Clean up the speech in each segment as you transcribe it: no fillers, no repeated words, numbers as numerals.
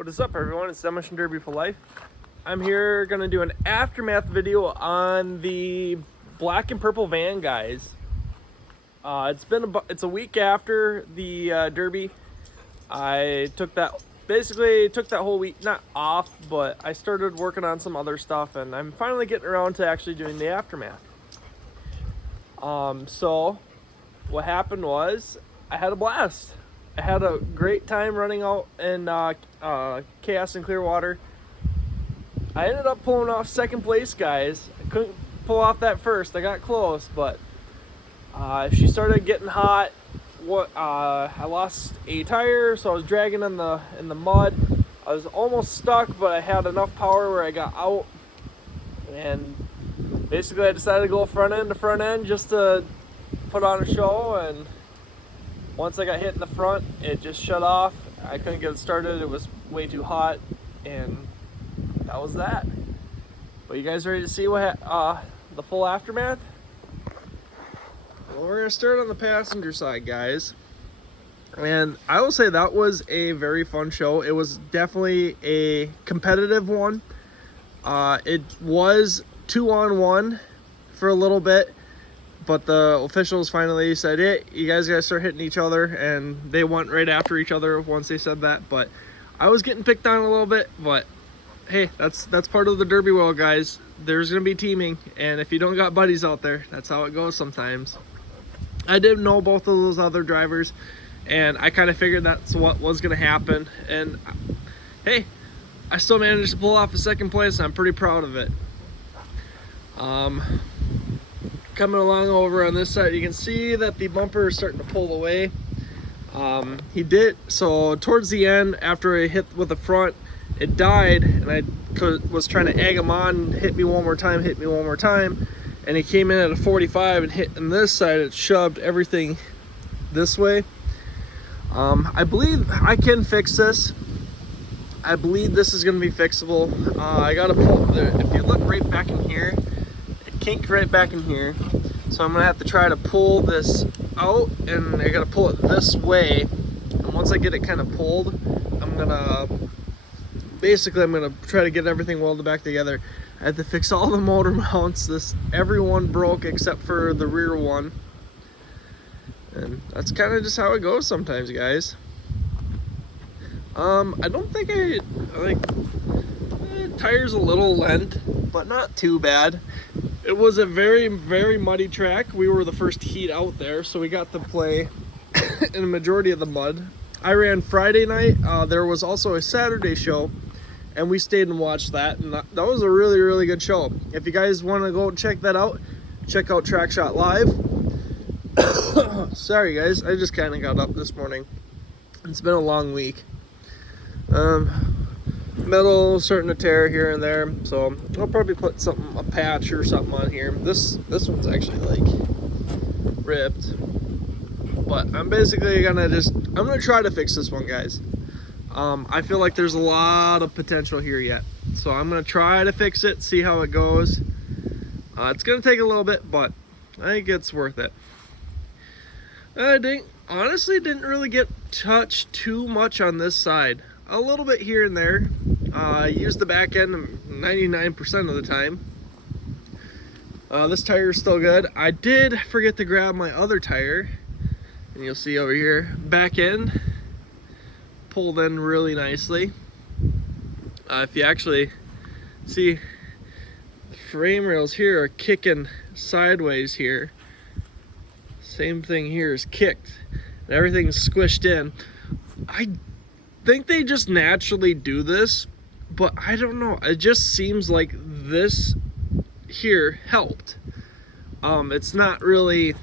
What is up, everyone? It's Demolition Derby for Life. I'm here gonna do an aftermath video on the black and purple van, guys. It's a week after the Derby. I took that whole week, not off, but I started working on some other stuff, and I'm finally getting around to actually doing the aftermath. So what happened was I had a blast. I had a great time running out in Chaos and Clearwater. I ended up pulling off second place, guys. I couldn't pull off that first. I got close, but she started getting hot. I lost a tire, so I was dragging in the mud. I was almost stuck, but I had enough power where I got out. And basically, I decided to go front end to front end just to put on a show. And once I got hit in the front, it just shut off. I couldn't get it started. It was way too hot, and that was that. But you guys ready to see the full aftermath? Well, we're gonna start on the passenger side, guys. And I will say that was a very fun show. It was definitely a competitive one. It was 2-on-1 for a little bit, but the officials finally said, hey, you guys gotta start hitting each other, and they went right after each other once they said that. But I was getting picked on a little bit, but hey, that's part of the Derby world, guys. There's gonna be teaming, and if you don't got buddies out there, that's how it goes sometimes. I didn't know both of those other drivers, and I kind of figured that's what was gonna happen, and hey, I still managed to pull off a second place, and I'm pretty proud of it. Coming along over on this side, you can see that the bumper is starting to pull away. He did, so towards the end, after I hit with the front, it died, and I was trying to egg him on, hit me one more time, and he came in at a 45 and hit on this side. It shoved everything this way. I believe I can fix this. I believe this is going to be fixable. I gotta pull there. If you look right back in here, it kinked right back in here, so I'm gonna have to try to pull this out, and I gotta pull it this way. And once I get it kind of pulled, I'm gonna try to get everything welded back together. I had to fix all the motor mounts. Every one broke except for the rear one, and that's kind of just how it goes sometimes, guys. I don't think tires a little lent, but not too bad. It was a very, very muddy track. We were the first heat out there, so we got to play in a majority of the mud. I ran Friday night. There was also a Saturday show, and we stayed and watched that, and that was a really, really good show. If you guys want to go check that out, check out Track Shot Live. Sorry, guys, I just kind of got up this morning. It's been a long week. Metal starting to tear here and there, so I'll probably put a patch or something on here. This one's actually like ripped, but I'm basically I'm gonna try to fix this one, guys. I feel like there's a lot of potential here yet, so I'm gonna try to fix it, see how it goes. It's gonna take a little bit, but I think it's worth it. I honestly didn't really get touched too much on this side. A little bit here and there. I used the back end 99% of the time. This tire is still good. I did forget to grab my other tire, and you'll see over here, back end pulled in really nicely. If you actually see, the frame rails here are kicking sideways here. Same thing here is kicked, and everything's squished in. I think they just naturally do this, but I don't know, it just seems like this here helped. It's not really,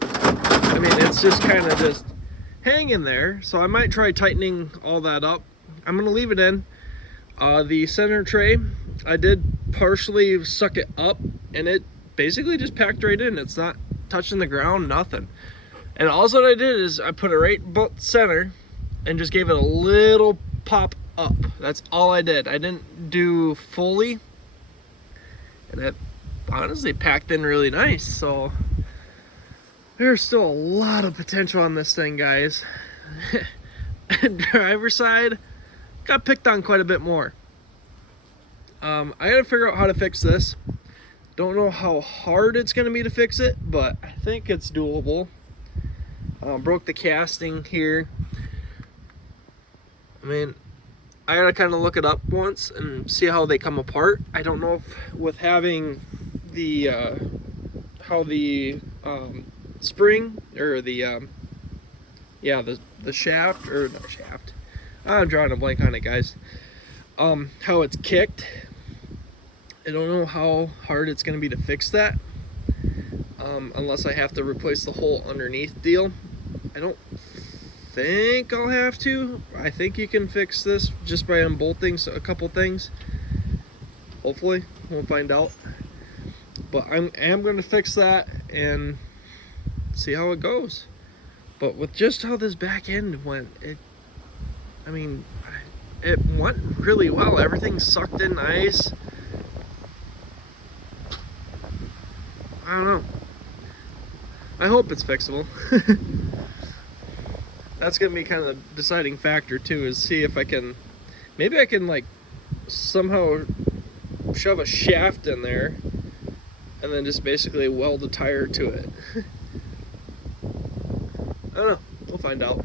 I mean, it's just kind of just hanging there, so I might try tightening all that up. I'm gonna leave it in. The center tray, I did partially suck it up, and it basically just packed right in. It's not touching the ground, nothing. And all that I did is I put it right center and just gave it a little pop up. That's all I did. I didn't do fully, and it honestly packed in really nice. So there's still a lot of potential on this thing, guys. Driver side, got picked on quite a bit more. I gotta figure out how to fix this. Don't know how hard it's gonna be to fix it, but I think it's doable. Broke the casting here. I mean, I gotta kind of look it up once and see how they come apart. I don't know if with having the how the spring or the the shaft, or not shaft, I'm drawing a blank on it, guys. How it's kicked, I don't know how hard it's gonna be to fix that, unless I have to replace the whole underneath deal. I don't think I'll have to. I think you can fix this just by unbolting a couple things. Hopefully, we'll find out. But I am going to fix that and see how it goes. But with just how this back end went, it went really well. Everything sucked in nice. I don't know. I hope it's fixable. That's gonna be kind of the deciding factor too, is see if I can, maybe I can like somehow shove a shaft in there and then just basically weld a tire to it. I don't know, we'll find out.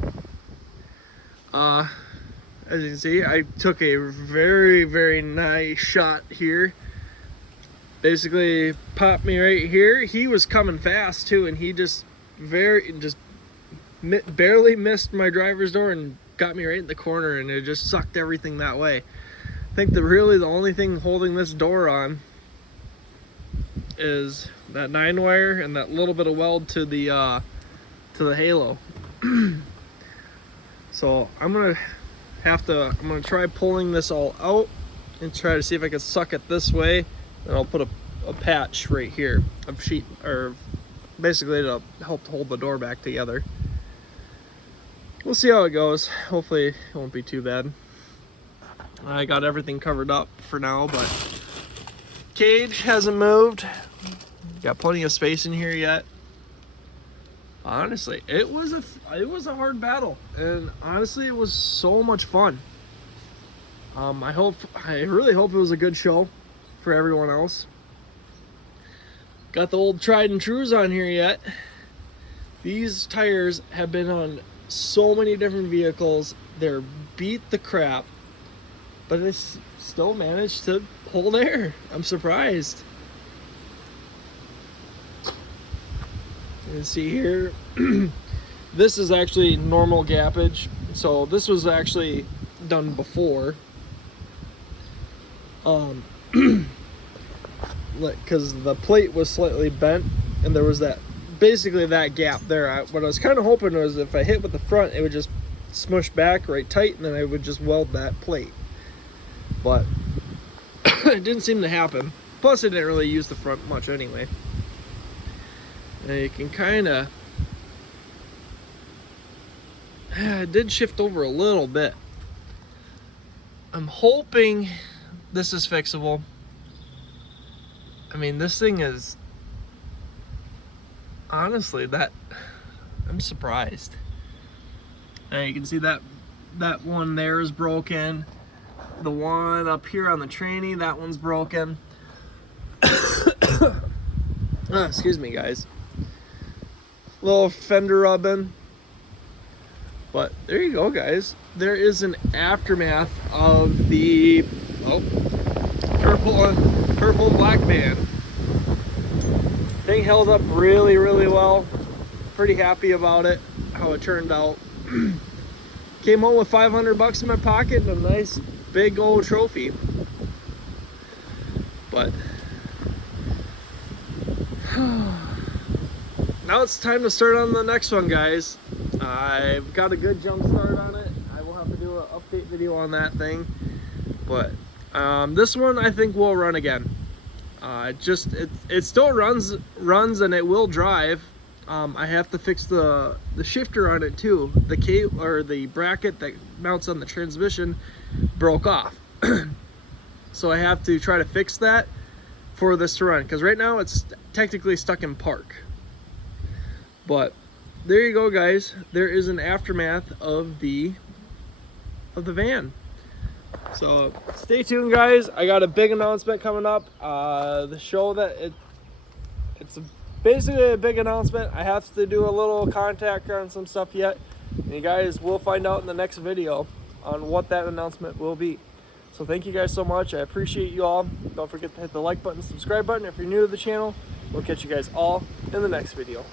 As you can see, I took a very, very nice shot here. Basically popped me right here. He was coming fast too, and he just barely missed my driver's door and got me right in the corner, and it just sucked everything that way. I think really the only thing holding this door on is that 9-wire and that little bit of weld to the halo. So I'm gonna try pulling this all out and try to see if I can suck it this way, and I'll put a patch right here of sheet, or basically to help hold the door back together. We'll see how it goes. Hopefully it won't be too bad. I got everything covered up for now, but cage hasn't moved. Got plenty of space in here yet. Honestly, it was a hard battle, and honestly, it was so much fun. I really hope it was a good show for everyone else. Got the old tried and trues on here yet. These tires have been on so many different vehicles. They're beat the crap, but it's still managed to hold air. I'm surprised. You can see here, this is actually normal gappage. So this was actually done before. Because the plate was slightly bent, and there was basically that gap there. What I was kind of hoping was if I hit with the front, it would just smush back right tight, and then I would just weld that plate. But it didn't seem to happen. Plus, I didn't really use the front much anyway. And you can kind of, it did shift over a little bit. I'm hoping this is fixable. I mean, this thing is, honestly, I'm surprised. Now you can see that one there is broken. The one up here on the tranny, that one's broken. Excuse me, guys. Little fender rubbing. But there you go, guys. There is an aftermath of the purple and black van. Thing held up really, really well. Pretty happy about it, how it turned out. Came home with $500 in my pocket and a nice big old trophy. But now it's time to start on the next one, guys. I've got a good jump start on it. I will have to do an update video on that thing. But this one I think will run again. It still runs and it will drive. I have to fix the shifter on it too. The cable, or the bracket that mounts on the transmission, broke off. So I have to try to fix that for this to run, because right now it's technically stuck in park. But there you go, guys. There is an aftermath of the van. So stay tuned, guys. I got a big announcement coming up. The show that it's basically a big announcement. I have to do a little contact on some stuff yet. And you guys will find out in the next video on what that announcement will be. So thank you guys so much. I appreciate you all. Don't forget to hit the like button, subscribe button if you're new to the channel. We'll catch you guys all in the next video.